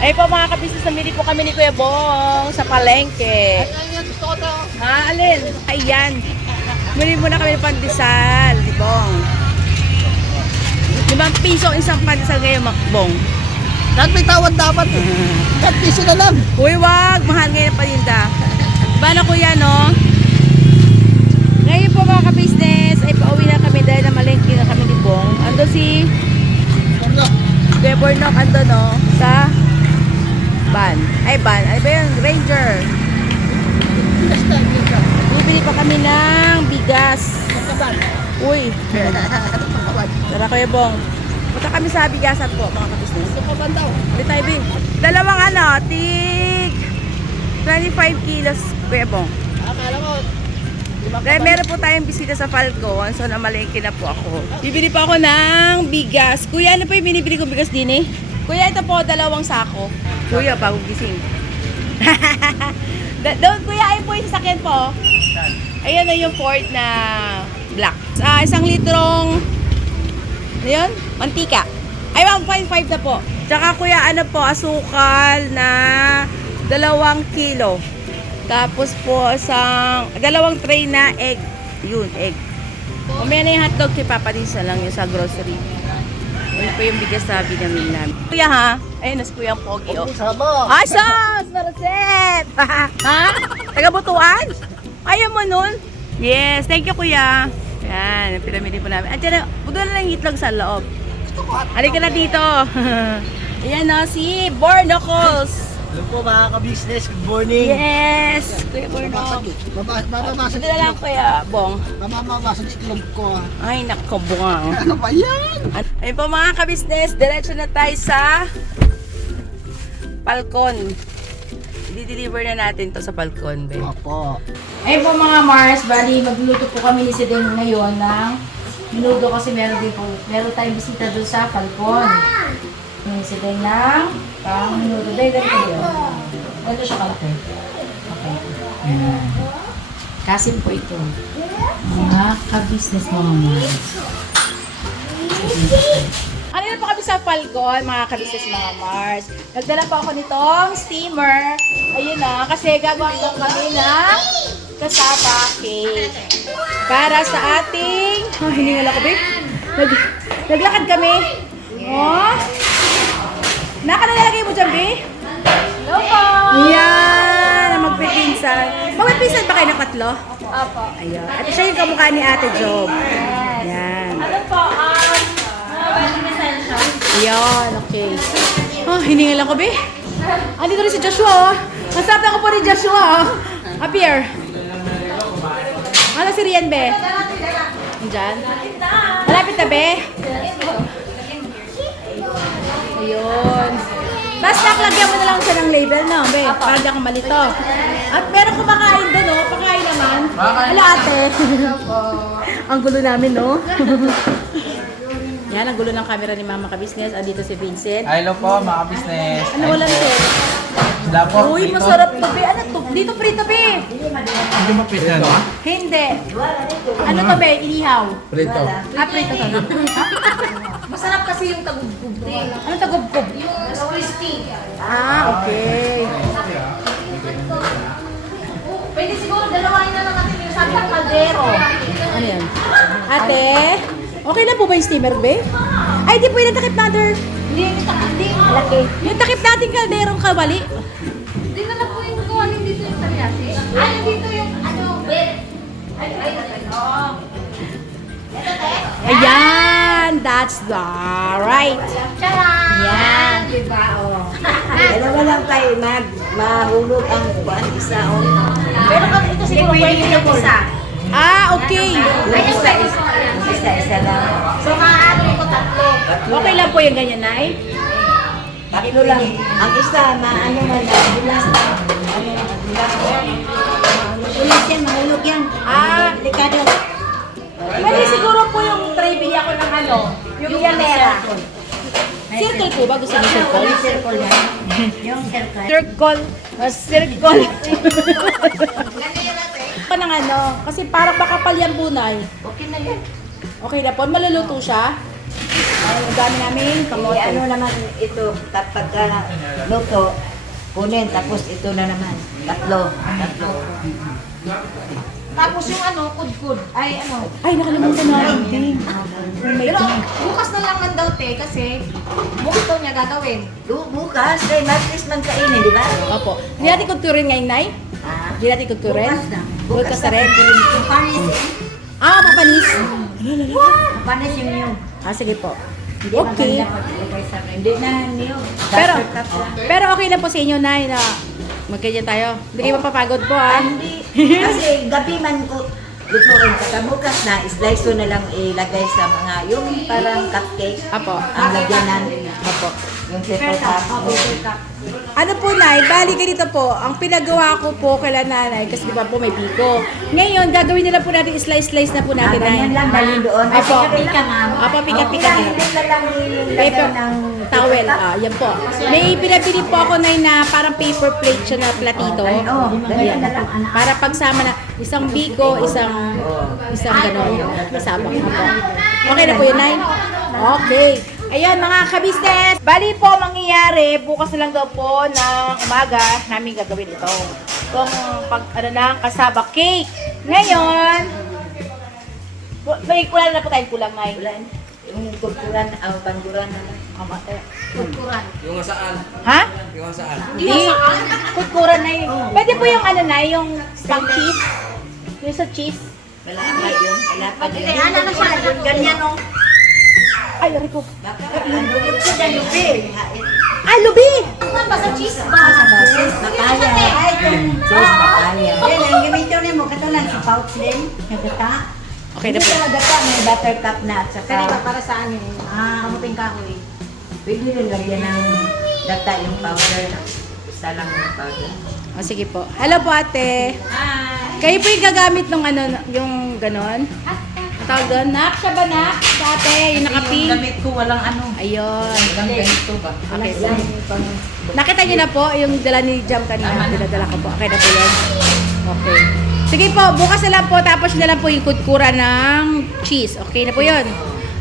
Ay po mga kabisnes, namili po kami ni Kuya Bong sa palengke. Ay, gusto ko to. Alin? Ayan. Muli muna kami ng pandesal, di Bong. 5 piso isang pandesal ngayon, Bong. Kahit may tawad dapat. Kahit piso na lang. Uy, wag. Mahal ngayon ang paninda. Paano kuya, no? Ngayon po mga kabisnes, ay pauwi na kami dahil na malengke na kami ni Bong. Ando si Kuya Bornok, ando no? Sa van. Ay, van. Ano ba yun? Ranger. Bibili pa kami ng bigas. Uy. Tara Kuya Bong. Punta kami sa bigasan po, mga kabisnes. Gusto ko ba daw? Ulit tayo, Bing. Dalawang tig 25 kilos, Kuya Bong. Akala ko. Dahil meron po tayong bisita sa Falcon, so namalengke na po ako. Bibili pa ako ng bigas. Kuya, ano pa yung binibili ko bigas din eh? Kuya, ito po, 2 sako. Kuya, bagong gising. Doon, kuya, ayun po yung sasakyan po. Ayan na yung Ford na black. 1 litrong, ano yun? Mantika. Ay, 1.5 na po. Tsaka kuya, ano po, asukal na 2 kilo. Tapos po, 2 tray na egg. Yun, egg. Umaya na yung hotdog kay Papa Disa lang yung sa grocery. Ayun po yung bigas na binamil namin. Kuya ha? Ayun, nas kuya ang pogi oh. Sama. Ay, sos! Maraset! Ha? Taga-butuan? Ayaw mo nun? Yes, thank you kuya. Yan, pinamili po namin. At yan, doon na lang yung itlog sa loob. Halika na dito. Ayan o, si Bornocles. Hello po mga ka-business. Good morning. Yes, Kuya Bornoc. Mababasag Dito na lang Kuya Bong. Mamamabasag itlog ko. Ay, nakabong. Ano ba yan? Ayun po mga ka-business, diretso na tayo sa Falcon. I-deliver na natin to sa Falcon, be. Opo. Ayun po mga Mars, bali magluluto po kami ni Sideng ngayon ng minudo kasi meron tayong bisita doon sa Falcon. Yung Sideng ng minudo. Dahil kayo. Ano siya kalaki? Okay. Ayan. Kasim po ito. Mga ka-business mga Mars. Ano na po kami sa Falcon, mga ka-business mga Mars. Nagdala po ako nitong steamer. Ayun na, kasi gagawa po kami ng kasaba cake. Para sa ating... Oh, hiningal ako, babe. Naglakad kami. Oh. Nakalalagay mo dyan, babe? Hello po! Yan, magpipinsan. Magpipinsan ba kayo ng 3? Opo. Ayun. At siya yung kamukha ni Ate Job. Yan. Ano po, wedding essential. Ayun, okay. Oh, hiningal ako, babe. Andito rin si Joshua, oh. Nasapin ako po ni Joshua, oh. Appear. Ano si Rian, be? Diyan? Malapit na, be? Ayun. Tapos naklagyan mo na lang siya ng label, no, be? Para di ako malito. At meron kumakain doon, no? Pakain naman. Ala, ate. Ang gulo namin, no? Yan, ang gulo ng camera ni Mama Ka-Business. Andito si Vincent. Hello po mga business. Ano wala siya? Isda po. Uy, masarap to, be. Ano to? Dito prito, be. Hindi mo pwede ano? Hindi. Ano to, be? Inihaw. Prito. Prito to. Masarap kasi yung tagubgub din. Ano tagubgob? Yung crispy. Okay. Pwede siguro dalawain na lang natin yung sabi ng kaldero. Ano yan? Ate, okay na po ba yung steamer, be? Ay, di po yung takip natin. Hindi, hindi. Malaki. Yung takip natin kalderong kawali. Hindi na lang po yung gawain dito yung talyasi. Ay, dito yung ano, bed. Ay, Ayan, that's the right. Charan! Yan. Diba, oh. Dalawa lang tayo mahulog ang buwan isa o. Pero kung ito siguro pwede yung isa. Okay. Ay, yung pwede ko. Isa lang. So, maaari ko 3. Okay lang po yung ganyan, Nay. Tatlo lang. Ang isa, maano man lang. Bulas na. Bulas yan, mahulog yan. Delikado. Pwede siguro po yung tray bigyan ko ng ano, yung yanera. Circle po ba? Gusto niyo circle? Yung circle yan. Yung circle. Circle. Circle. Pa ng ano, kasi parang makapal yan bunay. Okay na yun. Okay na po, maluluto siya. Ang dami namin kamote. Ano naman ito, kapag luto, kunin, tapos ito na naman. Tatlo. Tapos yung ano, kudkud. Ay, ano. Ay, nakalimutan natin. Pero bukas na lang man daw, te, kasi bukas daw niya gagawin. Bukas, kay Martis man kainin, di ba? Opo. Hindi natin kuturin ngayon, Nay? Ah, Hindi natin kuturin? bukas na. Bukas na rin. Yung panis, Mapanis. panis yung niyog. Sige po. Hindi Okay. maganda pag ilagay sa hindi na niyog. Pero, Butter cup lang. pero okay lang po sa inyo, Nay, na magkanya tayo. Hindi kayo mapapagod po, ha? Hindi. Kasi gabi man ko lutuin pagkabukas na, slice ko na lang ilagay sa mga, yung parang cupcake. Apo. Ang lagyanan. Apo. Yung paper cup. Ano po, Nay, bali ganito po, ang pinagawa ko po kala nanay, kasi di ba po may biko. Ngayon, gagawin nila po natin, slice-slice na po natin, Nay. Ganyan lang, dali doon. Apo. Pika-pika, ma'am. Apo, pika-pika din. Hindi na lang nilagay Paper ng towel, yan po. May pinabili po ako, Nay, na parang paper plate siya na platito. ganyan na lang. Para pagsama na isang biko, isang gano'n. Kasabak na po. Okay na po yun, Nay? Okay. Ayun, mga kabisnes. Bali po, mangyayari, bukas na lang daw po ng umaga namin gagawin ito. Itong kasabak cake. Ngayon, may kulang na po tayong kulang, Nay. Yung kulturan, ang panduran na lang. Kudkuran. Yung saan? Ha? Yung saan? Hindi. Kukuran na yun. Pwede po yung ano na, yung pang cheese. Yung sa cheese. Wala pa yun. Wala pa yun. Kasi ano na siya, Ganyan o. Ay, Rico. Lubi. Ay, lubi! Ano ba sa cheese ba? Papaya. Ay, yung cheese papaya. Yan, ang gamitin mo, katulang sa pouch din. Nagata. Okay na po. Nagata, may buttercup na at saka. Kanina para sa ano yun? Kamuting kahoy. Pwede rin lagyan ng data yung powder. Isa lang yung powder. Sige po. Hello po, ate. Kayo po yung gagamit ng ano, yung ganon? Ang tawag doon? Nak, siya ba nak? Sa ate, yung nakapin. Gamit ko, walang ano. Ayun. Walang ganito ba? Okay po. Nakita niyo na po yung dala ni Jam kanina. Dinadala ko po. Okay na po yun. Okay. Sige po, bukas na lang po. Tapos na lang po yung kutkura ng cheese. Okay na po yun.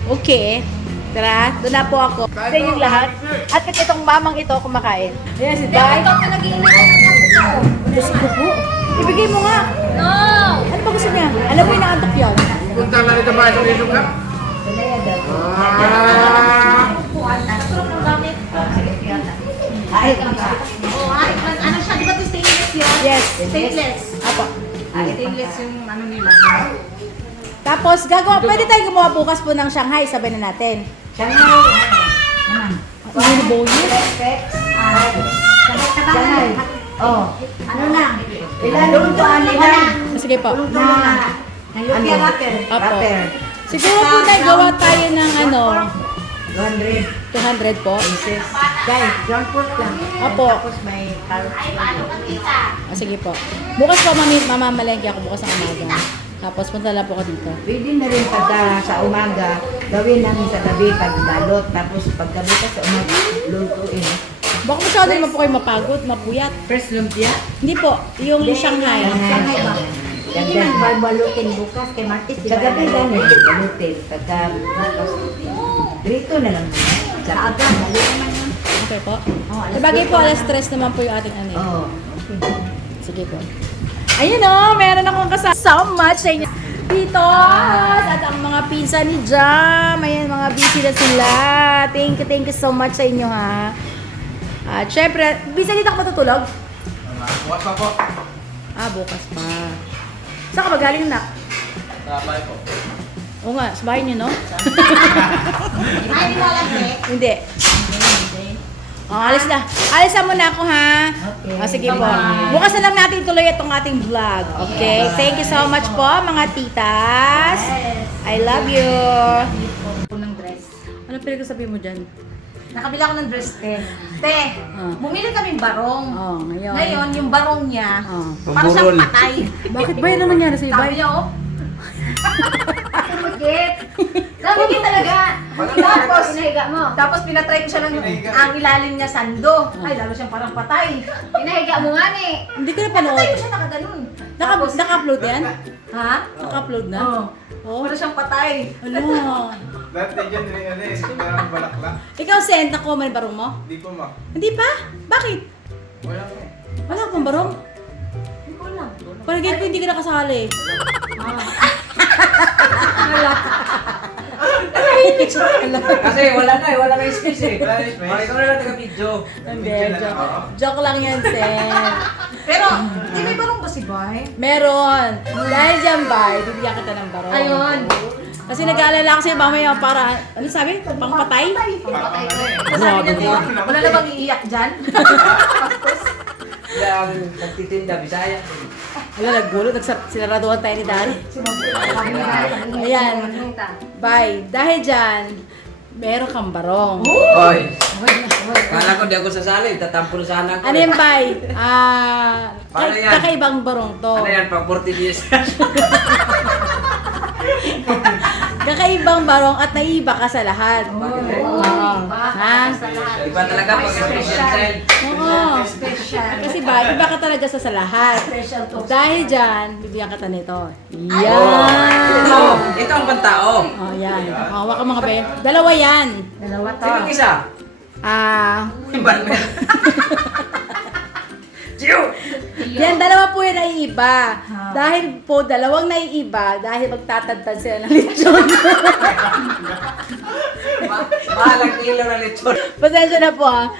Okay. Tara, doon na po ako. Sa inyong lahat. At itong mamang ito kumakain. Ayan si Day. Ito ka nag-iinit ng ano. Diyos ko po. Ibigay mo nga. No! Ano ba gusto niya? Alam mo yung naantok yun? Punta lang ito ba sa ilog ka? Ay, Oh, ay, ano siya, di ba ito stainless yan? Yes. Stainless. Apo. Stainless yung ano nila. Tapos pwede tayo gumawa bukas po ng Shanghai. Sabay na natin. Shanghai. Ano ba yun? Shanghai. Oh. Ano na? Ilan lutuan nila? Sige po. Na. Ano? Apo. Siguro po gawa tayo ng ano, 200 200 po. pieces. Guys, ground pork lang. Apo. Tapos may carrots. Sige po. Bukas po mamamalengke ako bukas ng umaga. Tapos punta lang po ako dito. Pwede na rin pagka sa umaga, gawin namin sa gabi pagbalot. Tapos paggabi ka sa umaga, lutuin. Baka masyado naman po kayo mapagod, mapuyat. Fresh lumpia? Hindi po, yung Shanghai. Shanghai ba? Hindi man babalutin bukas kay Martis. Sa gabi lang eh, balutin. Pagka bukas, dito na lang. Sa aga, mali naman yun. Okay po. Oh, alas Sabagay po, 10 alas 3 naman po yung ating ano. eh. Oo. Sige po. Ayun o, meron akong kasama. So much sa inyo. Dito, at ang mga pinsan ni Jam. Ayan, mga busy na sila. Thank you so much sa inyo ha. At syempre, busy dito ako matutulog? Bukas pa po. Bukas pa. Saan ka magaling, nak? Sa bahay po. Oo nga, sa bahay niyo, no? Ay, di mo alam eh. Hindi. Alis na. Alis na muna ako, ha? Okay. Sige po. Bukas na lang natin tuloy itong ating vlog. Okay? Thank you so much po, mga titas. I love you. Ng dress. Ano pinagsasabihin mo dyan? Nakabila ako ng dress, te. Te, bumili kaming barong. Ngayon. Ngayon, yung barong niya, parang Pamburol. siyang patay. Bakit ba yun? Ano nangyari sa'yo, Sabi bay? niya, oh. Sumagit. Sumagit talaga. Tapos, tapos pinatry ko siya ng ang ilalim niya sando. Ay, lalo siyang parang patay. Pinahiga mo nga eh. Hindi ko na Patay panood. ko siya nakaganon. Naka-upload yan? Ha? Naka-upload na? Oo. Oh. Parang siyang patay. Ano? Dati dyan rin ano eh, parang balaklak. Ikaw, Sen, ako man barong mo? Hindi po ma. Hindi pa? Bakit? Wala ko eh. Wala akong barong. Hindi ko alam. Palagay ko hindi ka nakasali. Kasi wala na wala na space eh. Wala na space. Ikaw na lang taga-video. Hindi, Video na lang joke. ako. Joke lang yan, Sen. Pero, di may barong ba si Bay? Meron. Dahil dyan, Bay, bibigyan kita ng barong. Ayun. Kasi nag-aalala ako sa'yo, mamaya para, ano sabi? Pangpatay? Pagpatay ko. Sabi niya, wala na bang iiyak dyan? Sila ang nagtitinda, Bisaya. Wala, naggulo. Sinaraduhan tayo ni Dari. Ayan. Bye. Dahil dyan, meron kang barong. Hoy. Kala ko di ako sasali, tatampol sana ako. Ano yan, Bay? Paano yan? Kakaibang barong to. Ano yan, pang 40 years? Kakaibang barong at naiiba ka sa lahat. Oo. Ha? Iba talaga pag special child. Oo. Special. Kasi ba, iba ka talaga sa lahat. Special to. Dahil dyan, bibigyan kita nito. Ito, Yan! ito ang pantao. Oh, yan. Hawa ka mga be. Dalawa yan. Dalawa to. Sino ang isa? Batman. Chiyo! Yan, dalawa po yung naiiba. Dahil po, dalawang naiiba, dahil magtatadtad sila ng lechon. Mahalang kilo na lechon. Pasensya na po ha.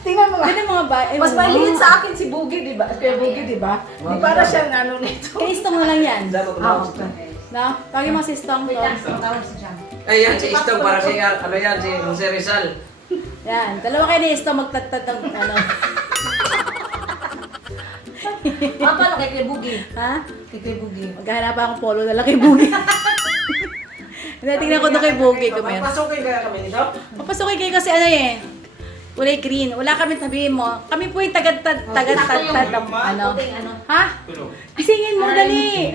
Tingnan mo nga. Ano mga ba? Mas maliit sa akin si Boogie, di ba? Kaya Boogie, di ba? Di para siyang ano nito. Kaistong na lang yan. Okay. Na? Tawagin mo si Stong to. Matawag si Jam. Ay, yan, si Istong para si, ano yan, si Jose Rizal. Yan. Dalawa kayo ni Stong magtatad ng ano. Paano kay Kuya Boogie? Ha? Kay Kuya Boogie. Maghahanap pa akong polo na lang kay Boogie. Hindi, tingnan ko doon kay Boogie kung meron. Pasukin kaya kami nito? Papasukin kayo kasi ano eh. Kulay green. Wala kami sabihin mo. Kami po yung tagatad ng ano. Puting ano. Ha? Tulog. Gisingin mo, dali.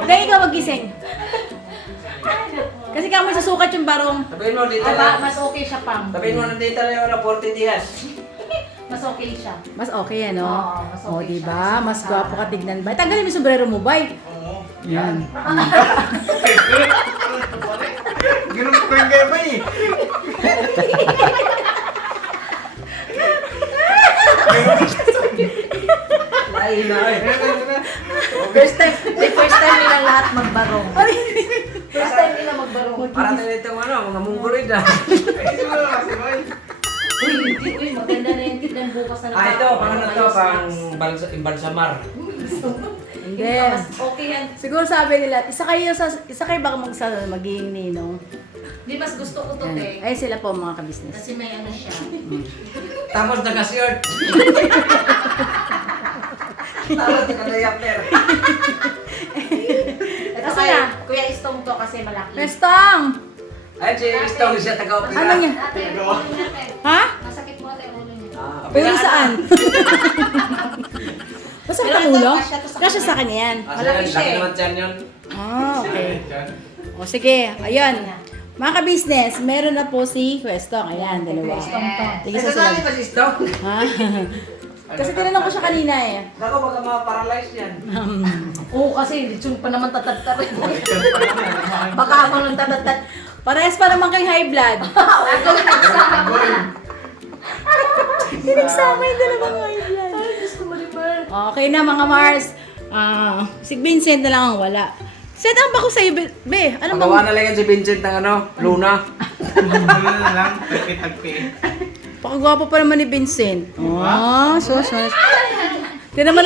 Dali ikaw magising. Kasi kamo susukat yung barong. Sabihin mo dito Aba, na. mas okay siya pang. Sabihin mo nandito na yung 40 días. Mas okay siya. Mas okay ano? Oo, mas okay O, diba? siya. Mas gwapo ka tignan ba? Tanggalin mo yung sombrero mo, bay. Oo. Yan. Ganun po yung gaya ba eh. Lain na eh. First time nila lahat magbarong. First time nila magbarong. Para tayo itong ano, mga munggurid ah. Ay, siguro kasi ba eh. Uy, hindi, uy, maganda na yung tignan bukas na Ah, ito, pang ano to, pang imbalsamar. Hindi. Mas okay yan. Siguro sabi nila, isa kayo baka maging ninong. Di mas gusto ko to, Yan. te. Ay, sila po mga kabisnes. Kasi may ano siya. Tapos naka-shirt. Tapos naka-diaper. Ito Asa kay na? Kuya Istong to kasi malaki. Pestong! Ay, si Istong siya taga-opera. Ano niya? Ate, yung ulo niya, te. Ha? Masakit mo ate, ulo niya. Ah, Ulo saan? Basta Pero ang ito, ulo? kasya to sa Kasya kanya. sa kanya yan. Ah, Malaki siya laki eh. naman dyan yun. Ah, okay. Diyan. O sige, ayun. Mga ka-business, meron na po si Questong. Ayan, dalawa. Istong to. Sige, Ay, sa sasali sunod. ba si Istong? Ha? Kasi tinanong ko siya kanina eh. Ako, baka ma-paralyze yan. Oo, kasi lechon pa naman tatatad. Baka ako nang tatatad. Parehas pa naman kay high blood. Ako nagsama mo. Pinagsama yung dalawang high blood. Okay na mga Mars. Si Vincent na lang ang wala. Set ang bako sa'yo, be. Ano bang... Pagawa na lang yan si Vincent ng ano, Luna. Ano na lang, tagpi-tagpi. Pakagwapo pa naman ni Vincent. Sus. Tinan mo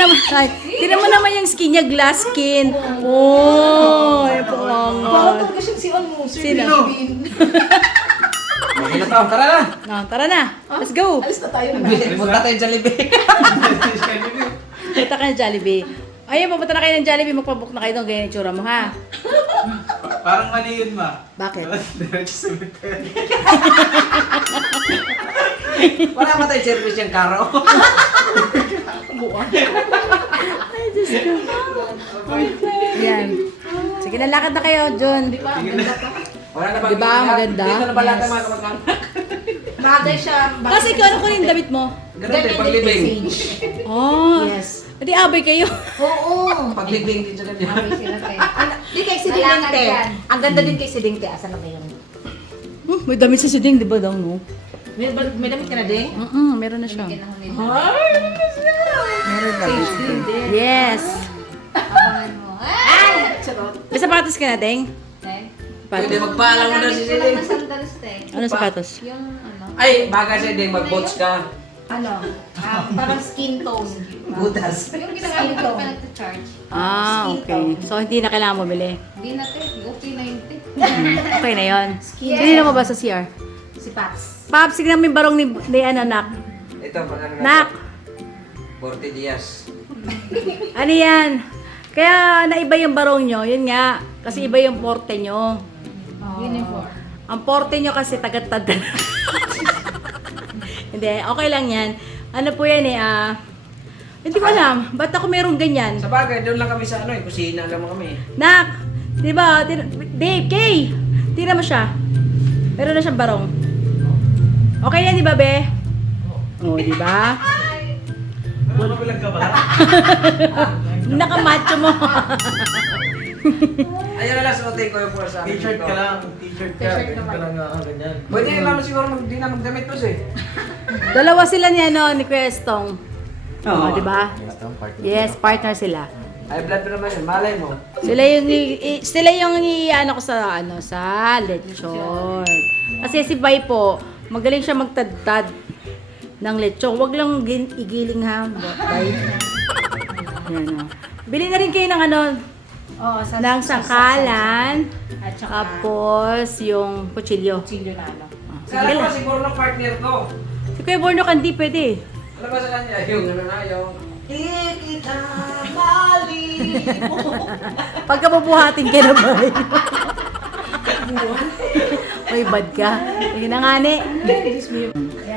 naman yung skin niya, glass skin. Ay, Baka pangangat. talaga siyang si ano, Sir Sino? Bilibin. Okay na to, tara na. Tara na. Let's go. Alis na tayo na. Punta tayo sa Jollibee. Kita ka ng Jollibee. Ayun, pupunta na kayo ng Jollibee. Magpabook na kayo doon. Ganyan yung tsura mo, ha? Parang mali yun ma. Bakit? Diretso cemetery. Wala ba tayo service yung karo? Ay, Diyos ko. Yan. Sige na, lakad na kayo, John. Wala na bang Diba, maganda? Dito na pala Yes. tayo mga kamag-anak. Bagay siya. Kasi ikaw, ano ko yung damit mo? Ganun din, paglibing. Oh. Yes. Hindi, abay kayo. Oo. Paglibing din sa ganyan. Bagay sila, te. Di kay si Dingte. Ang ganda din kay si Dingte. Asan na ba yun? May damit si Siding, di ba daw, no? May damit ka na, Ding? Meron na siya. Meron lang. Yes. Abangan mo. Ay! Charot. May sapatos ka na, Deng? Pwede Sapatos. magpaalam mo na si Siling. sandals, te. Ano sapatos? Yung ano? Ay, bagay sa'yo din, mag-boats ka. Ano? Parang skin tone. Butas. Yung ginagamit ko pa nagta-charge. Okay. So, hindi na kailangan mo bili. Hindi na, te. Okay na yun, te. Okay na yun. Hindi mo ba sa CR? Si Paps. Paps, tignan mo yung barong ni ano, Nak. Ito, pag Nak! 40 Diaz. Ano yan? Kaya naiba yung barong nyo, yun nga. Kasi iba yung porte nyo. Uniform. Ang porte nyo kasi tagatad. Hindi, okay lang yan. Ano po yan hindi ko alam. Ba't ako merong ganyan? Sa bagay, doon lang kami sa kusina lang mo kami. Nak! Di ba? Dave, Kay! Tira mo siya. Meron na siyang barong. Okay yan, di ba, be? Oo, di ba? Mabilang ka ba? Nakamacho mo. Ayun na lang, suotin ko yung pura sa akin. T-shirt ka lang. T-shirt ka. Ganyan ka lang ganyan. Pwede naman siguro di na magdamit boss eh. Dalawa sila niya, no, ni Questong. Oo, di ba? Yes, partner sila. Ay, blood pa naman yun. Malay mo. Sila yung ano ko sa lechon. Kasi si Bay po, magaling siya magtadtad ng lechon. Huwag lang igiling ha, Bay. Yan, o. Bili na rin kayo ng Oo, ng sangkalan. At saka, Tapos yung kutsilyo. chilyo na ano. Kala ko siguro ng partner ko. Si Kuya Borno kandi pwede. Ano ba sa kanya? Yung ano na, yung... Ikita mali mo. Pagka bubuhatin ka na ba? May bad ka. Sige na nga, ne.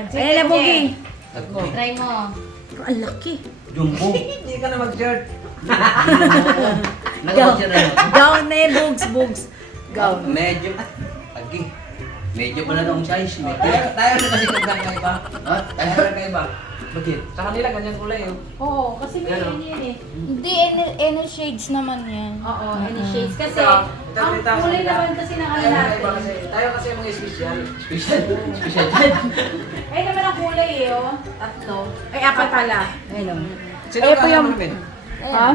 Ayan na, Bugi. Try mo. Pero ang laki. Jumbo. Hindi ka na mag-shirt. Gown na yun, bugs. Gown. Medyo, agi. Medyo pala nung size. Tayo na kasi kaiba. Ha? Tayo na kaiba. Bakit? Sa kanila ganyan kulay oh. Oo, kasi may Ano? yan eh. Hindi, any shades naman yan. Oo, any shades. Kasi, Ito, ang ito, kulay ito. naman kasi ng ano Tayo na natin. kaiba kasi. Tayo kasi mga special. Special dyan. Ay, naman ang kulay eh, oh. Tatlo. Ay, apat pala. Ayun o. Sino Ay, po kasama yung- namin? Ha?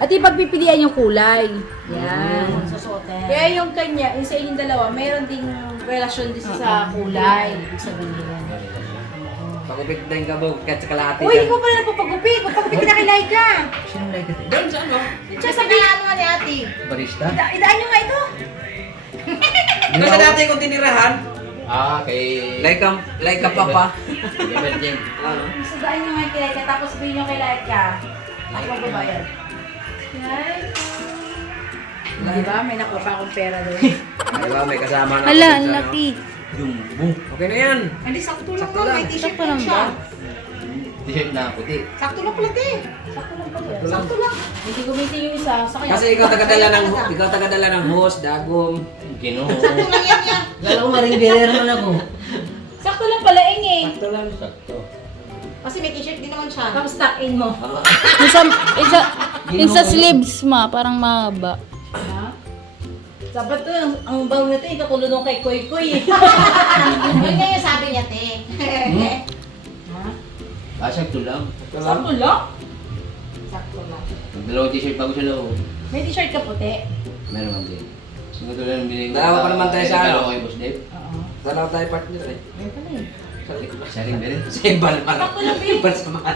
At ipagpipilian yung kulay. Yan. Susuotin. Kaya yung kanya, yung sa inyong dalawa, mayroon ding relasyon din sa kulay. Ibig sabihin. Pagupit na yung kabog, kahit sa kalahati. Uy, hindi ko pala napapagupit. Magpagupit na kilay ka. Sino like it? Doon sa ano? Siya sabihan mo ni ate. Barista? Idaan nyo nga ito. Ano sa dati kong tinirahan? Ah, kay... Like a papa. Emerging. So, daan nyo nga yung kilay ka, tapos bilhin nyo kilay ka. Ako magbabayad. Di ba? May nakuha pa akong pera doon. Ay ba, may kasama na. Hala, ako ang sa ano. laki. Jumbo. Okay na yan. Hindi, sakto lang. Sakto lang. May t-shirt Sakto lang lang siya. ba? T-shirt na puti. Sakto lang pala, te. Sakto lang. Hindi gumitin yung isa. Sa kanya. Kasi ikaw tagadala ng host, dagom. Ginoo. Sakto lang yan yan. Lalo maring birer man ako. Sakto lang pala, eh. Sakto lang. Sakto. Kasi may t-shirt din naman siya. Tapos tuck in mo. Yung sa sleeves ma, parang mahaba. Ha? Dapat to, ang baw na ito, ikatulong nung kay Koy Koy eh. Yun nga yung sabi niya, te. Ah, sakto lang. Sakto lang. Sakto lang. Dalawang t-shirt bago sa loob. May t-shirt ka puti. Meron man din. Siguro doon lang binigay ko. Dalawa pa naman tayo sa ano. Dalawa kay Boss Dave. Oo. Dalawa tayo partner eh. Ayun pala eh. Siya rin meron. Sa ibal pa. Sakto lang eh. Ibal sa mga.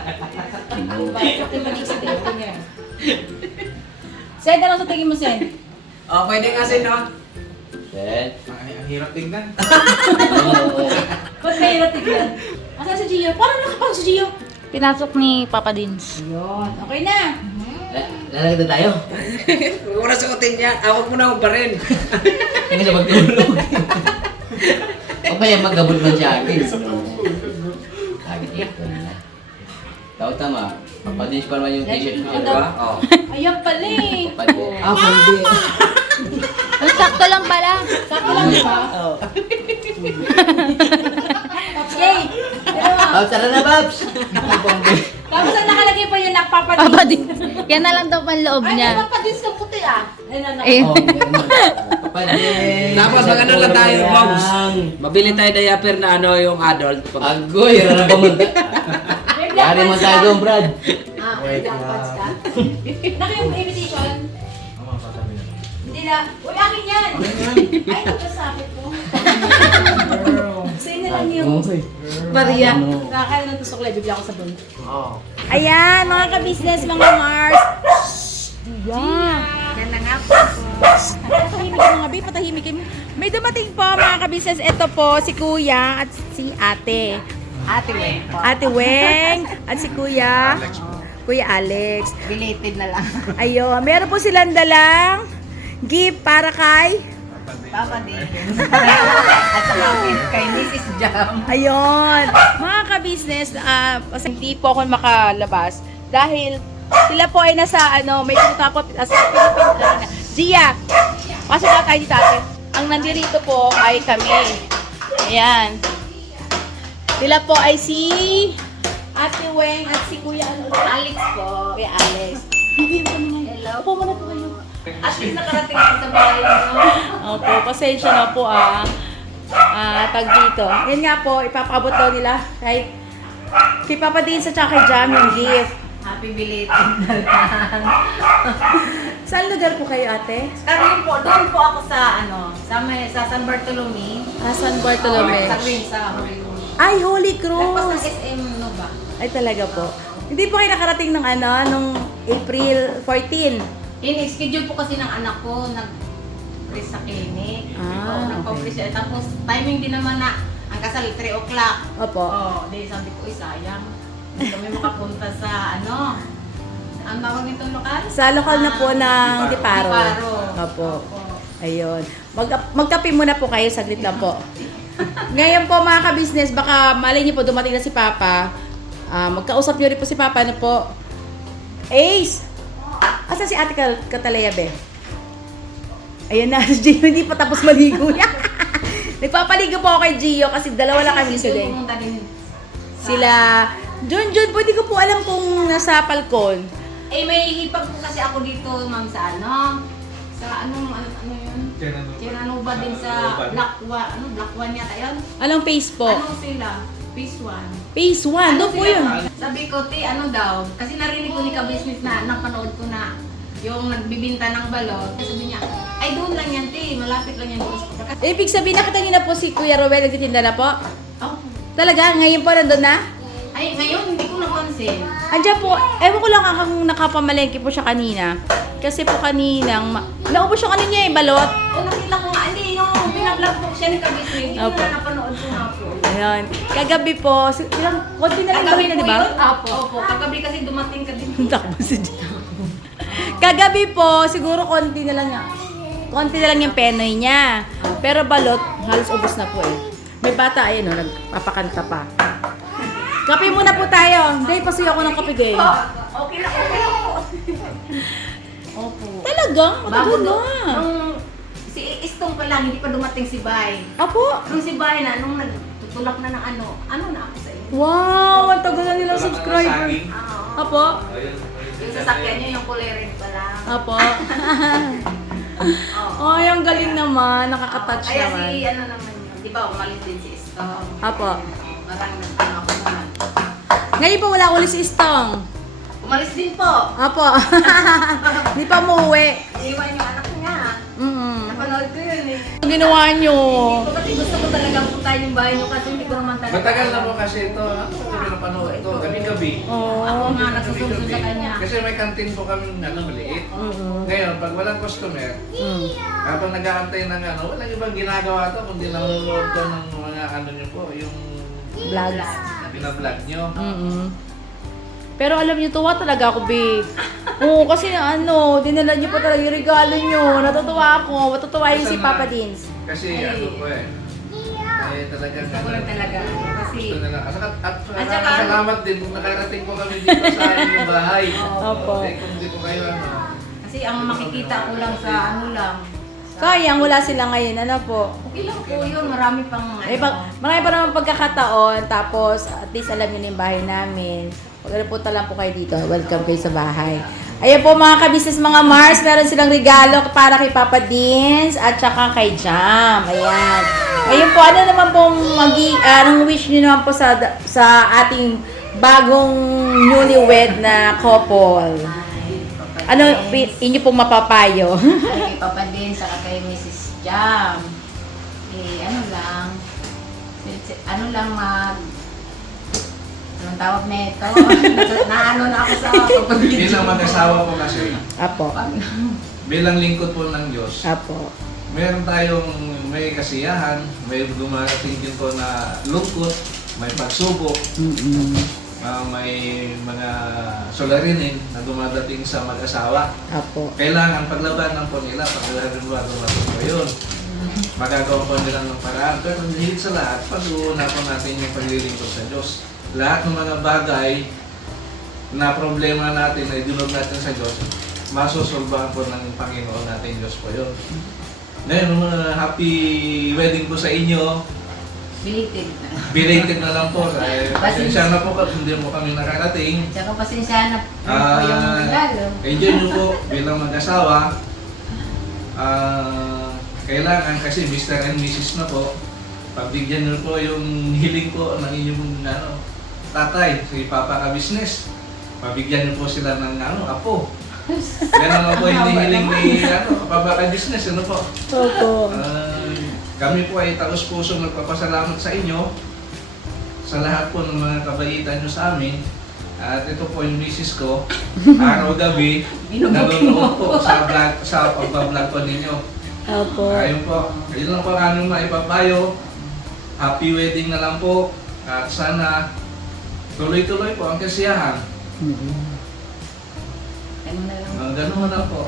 Bakit ka mag-isip eh? Okay nga. Send na lang sa tingin mo, Sen. Oh, pwede nga sin, no? Sen. Ang hirap tingnan. Oo. Ba't mahirap tignan? Asan si Gio? Parang nakapang si Gio. Pinasok ni Papa Dins. Yun. Okay na. Lalagay na tayo. Huwag mo na suotin niya. Awag mo na ako pa rin. Hindi siya magtulog. O ba yung magabot man siya akin? Sabi dito na. Tao tama. Papadins pa naman yung t-shirt mo. Di ba? Oh. Ayan pala eh. Papadins. Ah, pwede. Ang sakto lang pala. Sakto lang, di ba? Okay. Pero, Oh, tara na, Babs! tapos ang nakalagay pa yung Papa nagpapadis. Dins. Yan na lang daw panloob Ay, niya. naman pa din sa puti ah. Eh, Papadins. Tapos magano lang tayo, Bogs. Mabili tayo diaper na ano yung adult. Agoy, rara ka mo. Yari mo tayo doon, Brad. Wait lang. Naka yung invitation? Ama, sasabi na. Hindi na. Uy, akin yan! Ay, nagkasakit ko. Sa'yo na lang yung Maria. Nakakain ng tusok lang, bibigyan ko sa bun. Ayan, mga ka-business, mga Mars. Yan. Yan na nga po. Patahimik mga bi, patahimik kayo. May dumating po mga ka-business. Ito po, si Kuya at si Ate. Ate Weng po. Ate Weng at si Kuya. Kuya Alex. Belated na lang. Ayun, meron po silang dalang gift para kay Papa din. At saka kay Mrs. Jam. ayun. Mga ka-business, kasi hindi po ako makalabas dahil sila po ay nasa may pumunta po sa Philippines. Gia, pasok na tayo dito ate. Ang nandirito po ay kami. Ayan. Sila po ay si Ate Weng at si Kuya Alex po. Kuya Alex. Hello. Upo muna po kayo. At least nakarating ako sa bahay niyo. Opo, pasensya na po tag dito. Yan nga po, ipapabot daw nila kay Papa Dean sa tsaka kay Jam yung gift. Happy belated na lang. Saan lugar po kayo ate? Karoon po, doon po ako sa sa San Bartolome. San Bartolome. Sa Green, sa Green. Ay, Holy Nagpas ng Cross! SM Nova. Ay talaga po. Hindi po kayo nakarating ng nung April 14. In-schedule po kasi ng anak ko, nag-press sa clinic. Ah, Nag-press siya. Tapos timing din naman na ang kasal 3 o'clock. Opo. Oh, di sabi ko, sayang. Hindi kami makapunta sa ang tawag nitong lokal? Sa lokal na po ng Diparo. Diparo. Opo. Ayun. Magkape muna po kayo, saglit lang po. Ngayon po mga ka-business, baka malay niyo po dumating na si Papa. Magkausap niyo rin po si Papa po. Ace! Asa si Ate Katalaya, be? Ayun na, si Gio hindi pa tapos maligo niya. Nagpapaligo po ako kay Gio kasi dalawa lang kami Kasi today. pumunta din Sila, Jun, pwede ko po alam kung nasa Falcon. may hipag po kasi ako dito, ma'am, sa sa ano yun? Chenanova din sa Black One yata yun? Anong phase po? Ano sila? Phase 1. Phase 1, doon po yun. Sabi ko, daw, kasi narinig ko ni ka-business na, napanood ko na yung nagbibinta ng balot. Sabi niya, ay doon lang yan, malapit lang yan doon sa kasi, Ibig sabihin, nakita niyo na po si Kuya Rowel nagtitinda na po? oh, Talaga? Ngayon po nandun na? ay ngayon, hindi ko napansin. Andiyan po, ewan ko lang kung nakapamalengke po siya kanina. Kasi po kaninang, naubos yung ano niya balot. O nakita ko nga, hindi, yung binablog po siya ni ka-business, hindi ko Opo. na napanood ko nga po. Ayun. Kagabi po, ilang, konti na lang gawin na, di ba? Opo, kagabi kasi dumating ka din. Takbo si Gio. Kagabi po, siguro konti na lang yung penoy niya. Pero balot, halos ubos na po eh. May bata, ayun o, nagpapakanta pa. Kape muna po tayo. Hindi, pasuyo ako ng kape din. Okay na po. Opo. Talagang? Matagal na. Nung si Istong pa lang, hindi pa dumating si Bay. Apo. Nung si Bay nung nagtutulak na ng ano na ako sa inyo. Wow, ang tagal na nilang subscriber. Apo. Yung sasakyan niya, yung kulay red pa lang. Apo. Oh, yung galing naman. Nakaka-touch Kaya naman. si naman yun, di ba, umalis din si Istong. Apo. Parang nagtanong ako naman. Ngayon po wala ulit si Istong. Umalis din po. Apo. Hindi pa umuwi. Iwan yung anak niya. Napanood ko yun eh. Ang ginawa nyo. Kasi gusto ko talaga puntahan yung bahay niyo kasi hindi ko naman talaga. Matagal na po kasi ito. Ako ko pinapanood ito. Gabi-gabi. Ako nga nagsusunod sa kanya. Kasi may kantin po kami maliit. Ngayon, pag walang customer, habang nag-aantay ng walang ibang ginagawa to, kundi nanonood ko ng mga nyo po, yung Vlogs. binablog nyo. Pero alam niyo, tuwa talaga ako, be. Oo, kasi dinala niyo pa talaga yung regalo niyo. Natutuwa ako. Matutuwa yung si Papa Dins. Kasi po talagang Gusto ko lang talaga. Kasi gusto nila. At saka- salamat din kung nakarating po kami dito sa inyong bahay. Opo. Kung hindi po kayo kasi ang makikita ko lang sa lang. Sayang, wala sila ngayon. Ano po? Okay lang po yun. Marami pang Marami pa naman pagkakataon. Tapos, at least alam niyo na yung bahay namin. Pag punta lang po kayo dito, welcome kayo sa bahay. Ayan po mga kabisnes, mga Mars, meron silang regalo para kay Papa Dins at saka kay Jam. Ayan. Ayun po, ano naman pong anong wish niyo naman po sa ating bagong newlywed na couple? Ano inyo pong mapapayo? Kay Papa Din, saka kay Mrs. Jam. Anong tawag na ito? Naano na ako sa pagpapagin. Bilang mag-asawa po kasi, Apo. bilang lingkod po ng Diyos, Apo. meron tayong may kasiyahan, may dumarating din po na lungkot, may pagsubok, may mga suliranin na dumadating sa mag-asawa. Apo. Kailangan paglabanan po nila, dumating po yun. Magagawa po nila ng paraan. Pero higit sa lahat, pag-uuna po natin yung paglilingkod sa Diyos. Lahat ng mga bagay na problema natin na idulog natin sa Diyos, masusolbahan po ng Panginoon natin Diyos po yun. Ngayon, happy wedding po sa inyo. Belated. Belated na lang po. Pasensya na po kasi hindi mo kami nakarating. Tsaka pasensya na po yung regalo. Enjoy nyo po bilang mag-asawa. Kailangan kasi Mr. and Mrs. na po. Pagbigyan nyo po yung hiling po ng inyong tatay, si Papa ka-business. Pabigyan nyo po sila ng apo. Yan naman po yung hiling ni Papa ka-business. Ano po? Opo. Kami po ay taos-puso nagpapasalamat sa inyo sa lahat po ng mga kabaitan nyo sa amin. At ito po yung misis ko, araw-gabi, nanonood po sa pagbablog po ninyo. Opo. Ayun po, ayun lang po ang aming maipapayo. Happy wedding na lang po. At sana tuloy-tuloy po ang kasiyahan. Ganun na po.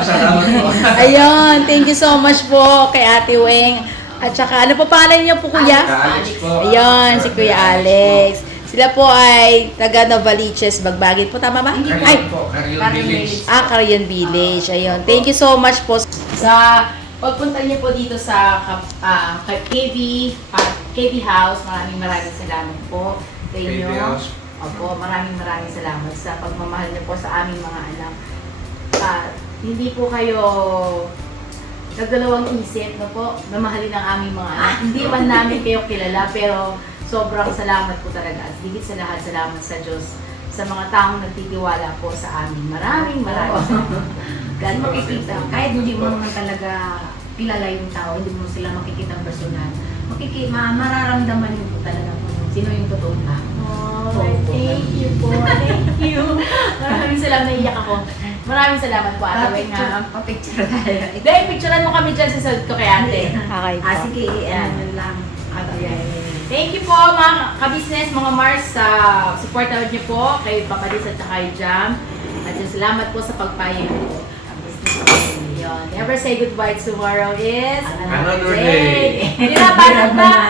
Salamat po. Ayun, thank you so much po kay Ate Weng. At saka, ano po pangalan niyo po, Kuya? Alex po. Ayun, si Kuya Alex. Sila po ay taga Novaliches, Bagbagin po. Tama ba? Carrion po, Carrion Village. Carrion Village. Ayun. Thank you so much po sa pagpunta niyo po dito sa KB House. Maraming salamat po sa inyo. KB House. Opo, maraming salamat sa pagmamahal niyo po sa aming mga anak. Hindi po kayo nagdalawang isip, no po, mamahalin ang aming mga anak. Hindi man namin kayo kilala, pero sobrang salamat po talaga. At higit sa lahat, salamat sa Diyos sa mga taong nagtitiwala po sa amin. Maraming salamat. Kahit makikita, kahit hindi mo naman talaga kilala yung tao, hindi mo sila makikita ang personal, mararamdaman mo po talaga kung sino yung totoong tao. Thank you po. Thank you. Maraming salamat. Naiyak ako. Maraming salamat po, Ate Weng. Pa-picture tayo. Dahil picturean mo kami dyan sa side ko kay Ate. Okay po. Sige, lang. Thank you po mga kabisnes, mga Mars, sa support niyo po kay Papa Diz at kay Jam. At salamat po sa pagpayo po. Yun. Never say goodbye, tomorrow is Another day. Hindi na, parang ba?